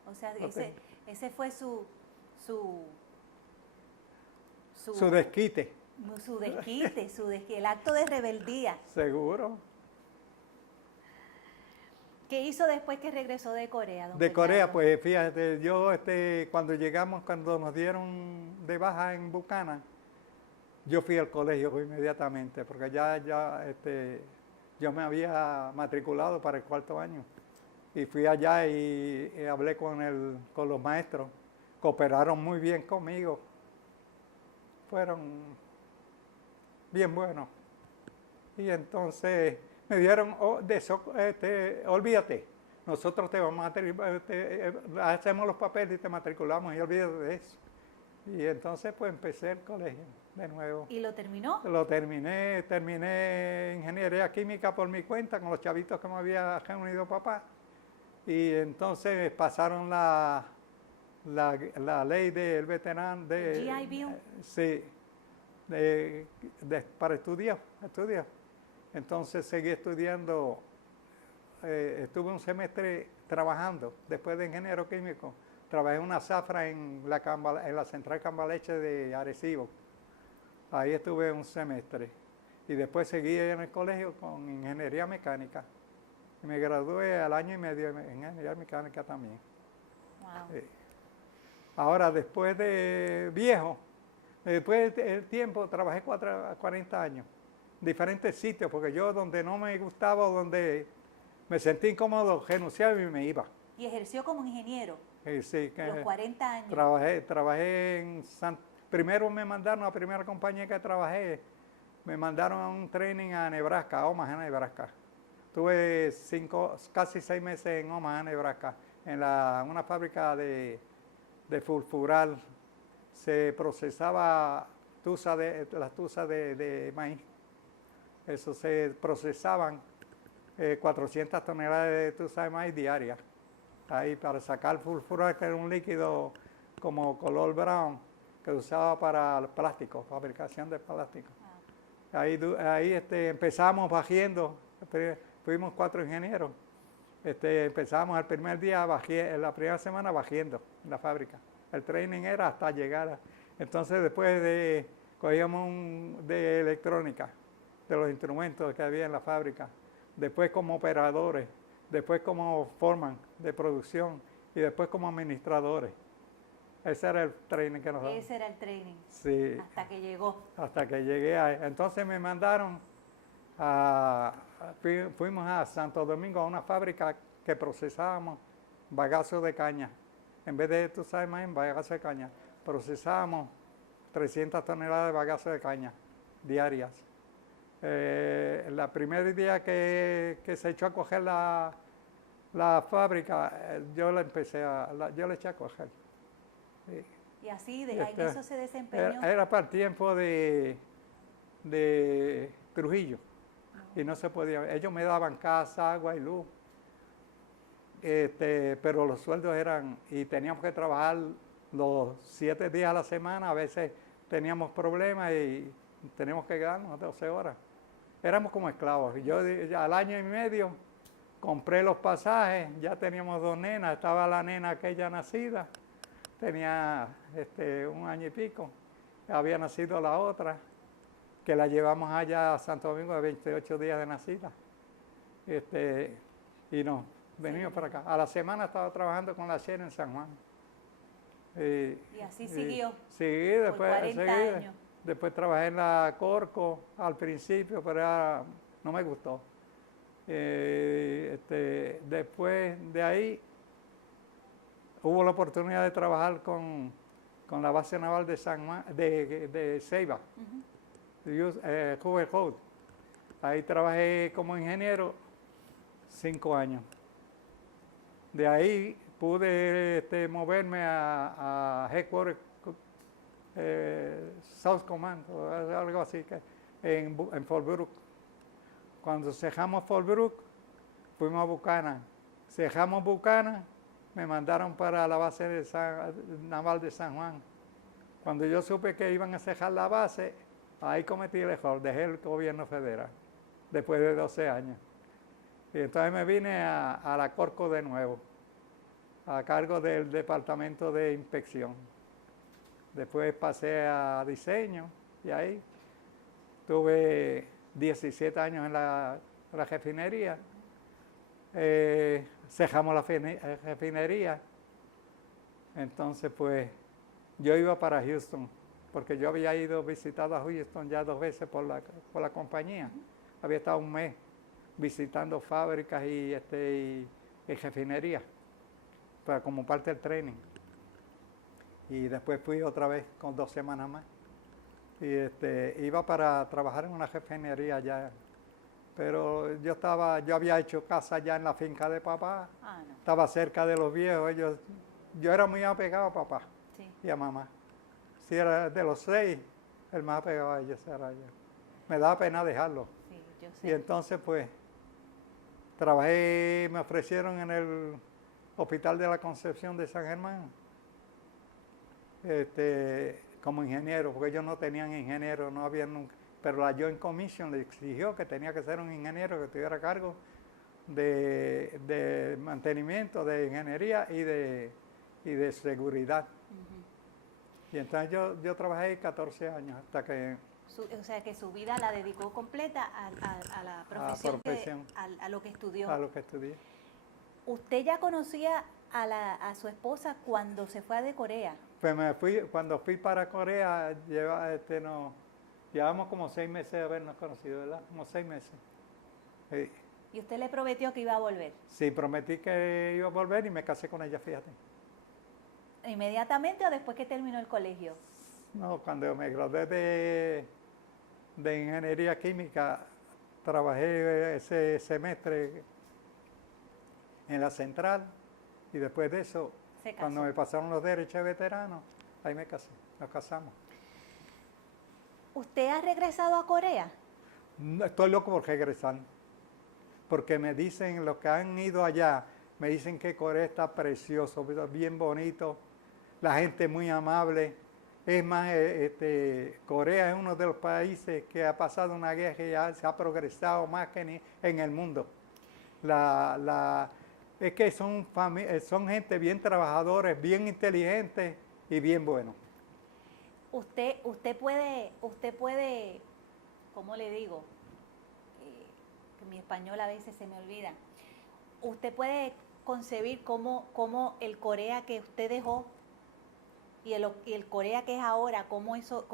O sea, ese fue su desquite. Su desquite, el acto de rebeldía. Seguro. ¿Qué hizo después que regresó de Corea, don De Corea, Fernando? pues fíjate, yo cuando nos dieron de baja en Buchanan, yo fui al colegio inmediatamente, porque yo me había matriculado para el 4º año. Y fui allá y hablé con los maestros, cooperaron muy bien conmigo, fueron bien buenos. Y entonces me dieron, de eso, olvídate, nosotros te vamos a hacemos los papeles y te matriculamos y olvídate de eso. Y entonces pues empecé el colegio de nuevo. ¿Y lo terminó? Lo terminé ingeniería química por mi cuenta con los chavitos que me había reunido papá. Y entonces pasaron la ley del veterano de GI Bill. Sí, para estudiar. Entonces seguí estudiando, estuve un semestre trabajando después de ingeniero químico. Trabajé en una zafra en la central Cambaleche de Arecibo. Ahí estuve un semestre. Y después seguí en el colegio con ingeniería mecánica. Y me gradué al año y medio en ingeniería mecánica también. Wow. Ahora, después de viejo, después del tiempo, trabajé 40 años. Diferentes sitios, porque yo donde no me gustaba, donde me sentí incómodo, renunciaba y me iba. ¿Y ejerció como ingeniero? Sí, Los 40 años. Trabajé en primero me mandaron a la primera compañía que trabajé, me mandaron a un training a Nebraska, a Omaha, Nebraska. Tuve casi 6 meses en Omaha, Nebraska, en una fábrica de fulfural. Se procesaba las tuzas de maíz. Eso se procesaban 400 toneladas de tuza de maíz diarias. Ahí para sacar fulfural, que era un líquido como color brown que usaba para el plástico, fabricación de plástico. Ahí empezamos bajiendo, fuimos 4 ingenieros. Empezamos el primer día, la primera semana bajiendo en la fábrica. El training era hasta llegar. Entonces después cogíamos de electrónica, de los instrumentos que había en la fábrica. Después como operadores, después como foreman de producción y después como administradores. Ese era el training que nos daban. Ese era el training. Sí. Hasta que llegó. Hasta que llegué ahí. Entonces me mandaron fuimos a Santo Domingo a una fábrica que procesábamos bagazo de caña. En vez de, más bagazo de caña, procesábamos 300 toneladas de bagazo de caña diarias. El primer día que se echó a coger la fábrica, yo le eché a coger. Y así, en eso se desempeñó. Era para el tiempo de Trujillo. Y no se podía. Ellos me daban casa, agua y luz. Pero los sueldos eran, y teníamos que trabajar los 7 días a la semana. A veces teníamos problemas y teníamos que quedarnos 12 horas. Éramos como esclavos. Yo al año y medio compré los pasajes, ya teníamos 2 nenas, estaba la nena aquella nacida, tenía 1 año y pico, había nacido la otra, que la llevamos allá a Santo Domingo de 28 días de nacida. Y nos venimos para acá. A la semana estaba trabajando con la Shell en San Juan. Y así siguió. Seguí después. Por 40 años. Después trabajé en la Corco al principio, pero no me gustó. Después de ahí hubo la oportunidad de trabajar con la base naval de San Juan, de Ceiba, Hoover Road. Ahí trabajé como ingeniero 5 años. De ahí pude moverme a Headquarters, South Command, o algo así, en Fallbrook. Cuando cejamos Fallbrook, fuimos a Buchanan. Cejamos Buchanan, me mandaron para la base naval de San Juan. Cuando yo supe que iban a cejar la base, ahí cometí el error, dejé el gobierno federal, después de 12 años. Y entonces me vine a la Corco de nuevo, a cargo del departamento de inspección. Después pasé a diseño y ahí tuve 17 años en la refinería. Cejamos la refinería. Entonces, pues, yo iba para Houston, porque yo había ido visitado a Houston ya 2 veces por la compañía. Había estado 1 mes visitando fábricas y refinerías, como parte del training. Y después fui otra vez con 2 semanas más. Y iba para trabajar en una refinería allá Pero yo había hecho casa ya en la finca de papá, Ah, no. estaba cerca de los viejos, yo era muy apegado a papá Sí. y a mamá. Si era de los 6, el más apegado a ellos era yo. Me daba pena dejarlo. Sí, yo Y sé. entonces pues trabajé, me ofrecieron en el Hospital de la Concepción de San Germán, como ingeniero, porque ellos no tenían ingeniero, no había nunca. Pero la Joint Commission le exigió que tenía que ser un ingeniero que estuviera a cargo de mantenimiento, de ingeniería y de seguridad. Ujú. Y entonces yo trabajé 14 años hasta que O sea, que su vida la dedicó completa a la profesión, profesión. a lo que estudió. a lo que estudié. ¿Usted ya conocía a su esposa cuando se fue de Corea? Pues cuando fui para Corea, llevamos como 6 meses de habernos conocido, ¿verdad? Como 6 meses. Sí. Y usted le prometió que iba a volver. Sí, prometí que iba a volver y me casé con ella, fíjate. ¿Inmediatamente o después que terminó el colegio? No, cuando me gradué de ingeniería química, trabajé ese semestre en la central y después de eso, Se casó. cuando me pasaron los derechos de veterano, ahí me casé, nos casamos. ¿Usted ha regresado a Corea? No, estoy loco por regresar, porque me dicen, los que han ido allá, me dicen que Corea está precioso, bien bonito, la gente muy amable. Es más, Corea es uno de los países que ha pasado una guerra y ya se ha progresado más que en el mundo. Es que son gente bien trabajadores, bien inteligentes y bien buenos. Usted puede, ¿cómo le digo? Que mi español a veces se me olvida. Usted puede concebir cómo el Corea que usted dejó y el Corea que es ahora, cómo eso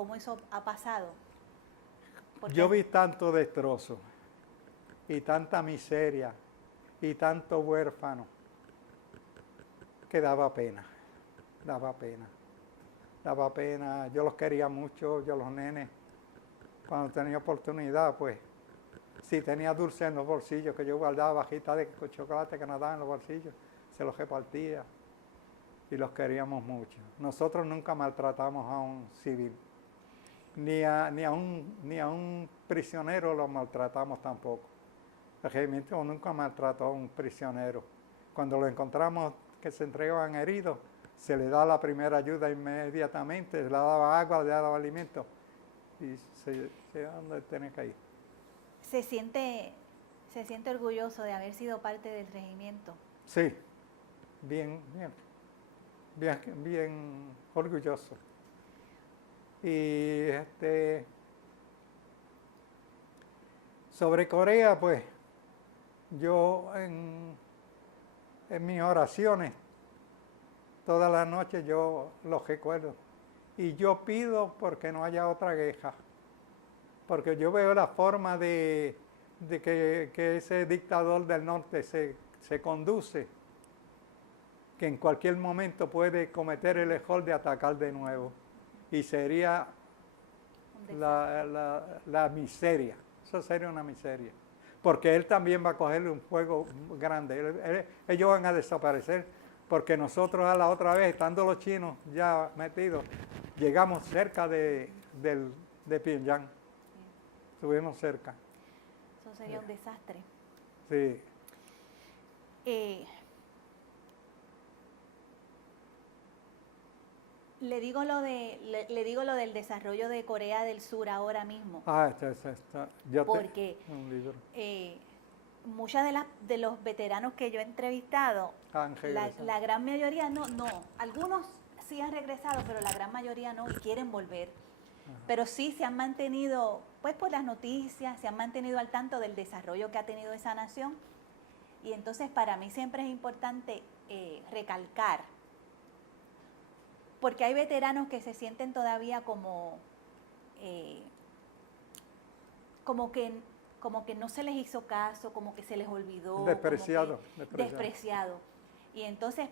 ha pasado. Porque Yo vi tanto destrozo y tanta miseria y tanto huérfano que daba pena. Yo los quería mucho, yo los nenes, cuando tenía oportunidad, pues, si tenía dulce en los bolsillos, que yo guardaba bajitas de chocolate que nos daban en los bolsillos, se los repartía y los queríamos mucho. Nosotros nunca maltratamos a un civil, ni a un prisionero lo maltratamos tampoco. El regimiento nunca maltrató a un prisionero. Cuando lo encontramos que se entregaban heridos, se le da la primera ayuda inmediatamente, le daba agua, le daba alimento y se va donde tiene que ir. se siente orgulloso de haber sido parte del regimiento. Sí, bien orgulloso. Y sobre Corea, pues, yo en mis oraciones, todas las noches yo los recuerdo. Y yo pido porque no haya otra guerra. Porque yo veo la forma de que ese dictador del norte se conduce, que en cualquier momento puede cometer el error de atacar de nuevo. Y sería la miseria. Eso sería una miseria. Porque él también va a cogerle un fuego grande. Ellos van a desaparecer. Porque nosotros a la otra vez, estando los chinos ya metidos, llegamos cerca de Pyongyang. Estuvimos cerca. Eso sería un desastre. Sí. Le digo lo del desarrollo de Corea del Sur ahora mismo. Porque un libro. Muchas de los veteranos que yo he entrevistado, la gran mayoría no, algunos sí han regresado, pero la gran mayoría no y quieren volver. Ajá. Pero sí se han mantenido, pues por las noticias, se han mantenido al tanto del desarrollo que ha tenido esa nación. Y entonces para mí siempre es importante recalcar, porque hay veteranos que se sienten todavía como que no se les hizo caso, como que se les olvidó. Despreciado. Y entonces,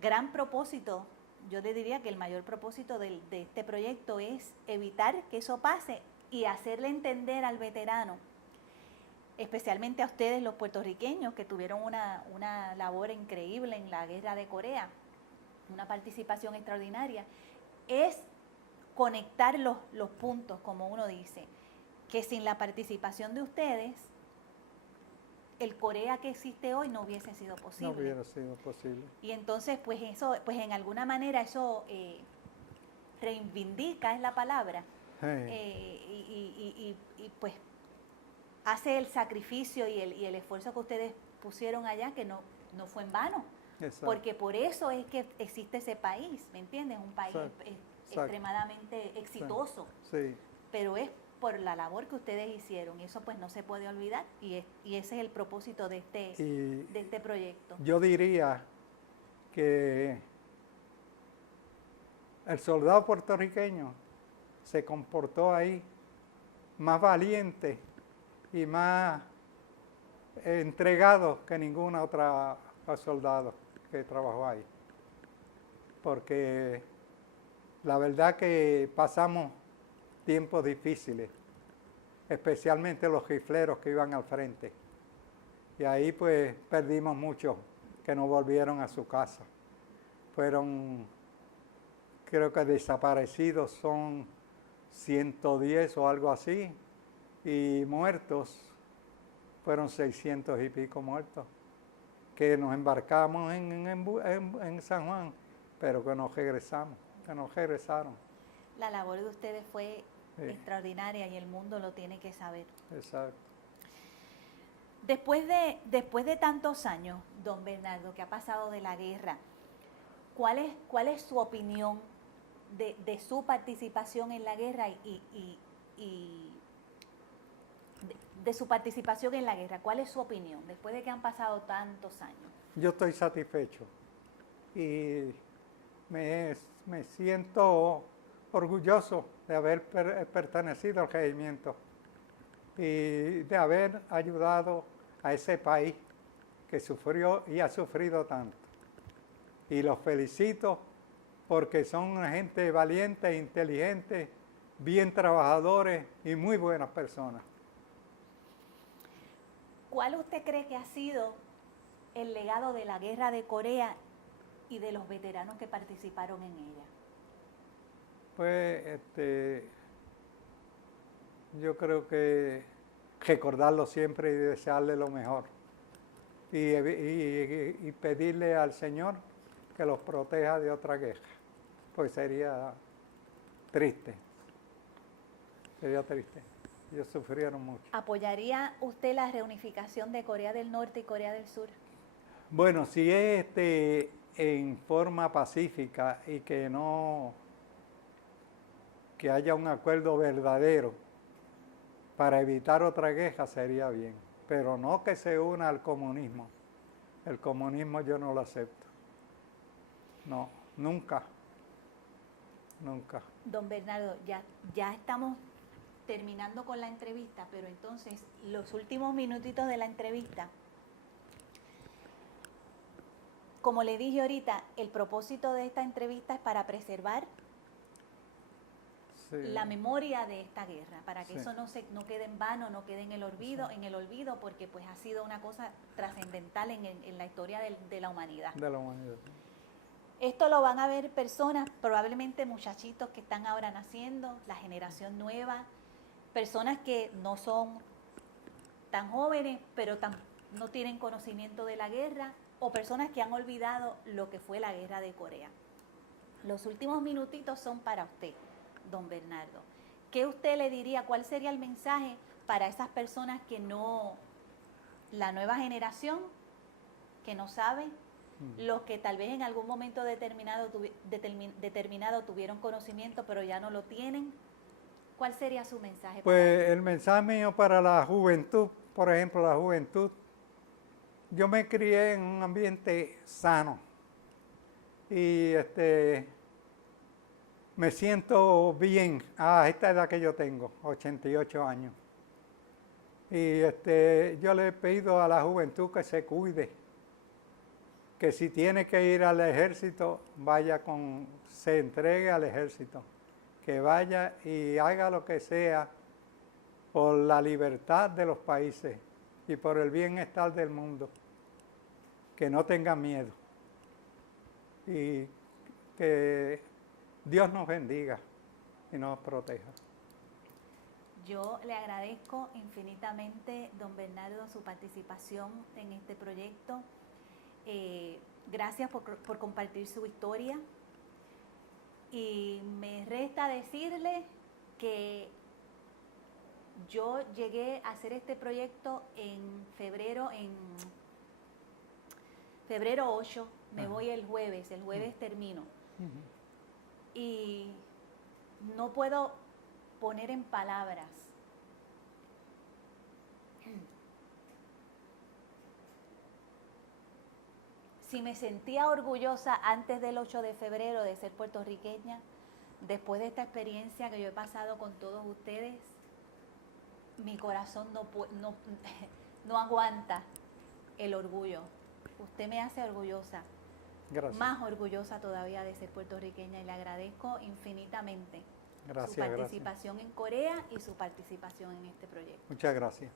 gran propósito, yo le diría que el mayor propósito de este proyecto es evitar que eso pase y hacerle entender al veterano especialmente a ustedes los puertorriqueños que tuvieron una labor increíble en la guerra de Corea, una participación extraordinaria, es conectar los puntos, como uno dice, que sin la participación de ustedes, el Corea que existe hoy no hubiese sido posible. No hubiera sido posible. Y entonces, pues eso, pues en alguna manera eso reivindica, es la palabra, y pues hace el sacrificio y el esfuerzo que ustedes pusieron allá, que no fue en vano. Exacto. Porque por eso es que existe ese país, ¿me entiendes? Un país Exacto. extremadamente exitoso, Sí. pero es por la labor que ustedes hicieron y eso pues no se puede olvidar y ese es el propósito de este proyecto. Yo diría que el soldado puertorriqueño se comportó ahí más valiente y más entregado que ninguna otra soldado que trabajó ahí. Porque la verdad que pasamos tiempos difíciles, especialmente los rifleros que iban al frente. Y ahí pues perdimos muchos que no volvieron a su casa. Fueron, creo que desaparecidos son 110 o algo así, y muertos fueron 600 y pico muertos, que nos embarcamos en San Juan, pero que no regresaron. La labor de ustedes fue extraordinaria y el mundo lo tiene que saber. Exacto. Después de tantos años, don Bernardo, que ha pasado de la guerra, ¿cuál es su opinión de su participación en la guerra y de su participación en la guerra? ¿Cuál es su opinión después de que han pasado tantos años? Yo estoy satisfecho y me siento orgulloso de haber pertenecido al regimiento y de haber ayudado a ese país que sufrió y ha sufrido tanto. Y los felicito porque son gente valiente, inteligente, bien trabajadores y muy buenas personas. ¿Cuál usted cree que ha sido el legado de la guerra de Corea y de los veteranos que participaron en ella? Pues yo creo que recordarlo siempre y desearle lo mejor. Y pedirle al Señor que los proteja de otra guerra. Pues sería triste. Sería triste. Ellos sufrieron mucho. ¿Apoyaría usted la reunificación de Corea del Norte y Corea del Sur? Bueno, si es en forma pacífica y que haya un acuerdo verdadero para evitar otra guerra, sería bien. Pero no que se una al comunismo. El comunismo yo no lo acepto. No, nunca. Nunca. Don Bernardo, ya estamos terminando con la entrevista, pero entonces los últimos minutitos de la entrevista, como le dije ahorita, el propósito de esta entrevista es para preservar la memoria de esta guerra, para que eso no quede en vano, no quede en el olvido, porque pues ha sido una cosa trascendental en la historia de la humanidad. De la humanidad. Esto lo van a ver personas, probablemente muchachitos que están ahora naciendo, la generación nueva, personas que no son tan jóvenes, pero no tienen conocimiento de la guerra, o personas que han olvidado lo que fue la guerra de Corea. Los últimos minutitos son para usted, don Bernardo. ¿Qué usted le diría? ¿Cuál sería el mensaje para esas personas que la nueva generación, que no sabe, los que tal vez en algún momento determinado tuvieron conocimiento, pero ya no lo tienen? ¿Cuál sería su mensaje? Pues el mensaje mío para la juventud, por ejemplo, la juventud, yo me crié en un ambiente sano y me siento bien a esta edad que yo tengo, 88 años. Y yo le pido a la juventud que se cuide, que si tiene que ir al ejército, se entregue al ejército, que vaya y haga lo que sea por la libertad de los países y por el bienestar del mundo. Que no tengan miedo y que Dios nos bendiga y nos proteja. Yo le agradezco infinitamente, don Bernardo, su participación en este proyecto. Gracias por compartir su historia. Y me resta decirle que yo llegué a hacer este proyecto en febrero 8, me voy el jueves termino. Y no puedo poner en palabras si me sentía orgullosa antes del 8 de febrero de ser puertorriqueña, después de esta experiencia que yo he pasado con todos ustedes, mi corazón no aguanta el orgullo. Usted me hace orgullosa. Gracias. Más orgullosa todavía de ser puertorriqueña y le agradezco infinitamente Gracias, su participación en Corea y su participación en este proyecto. Muchas gracias.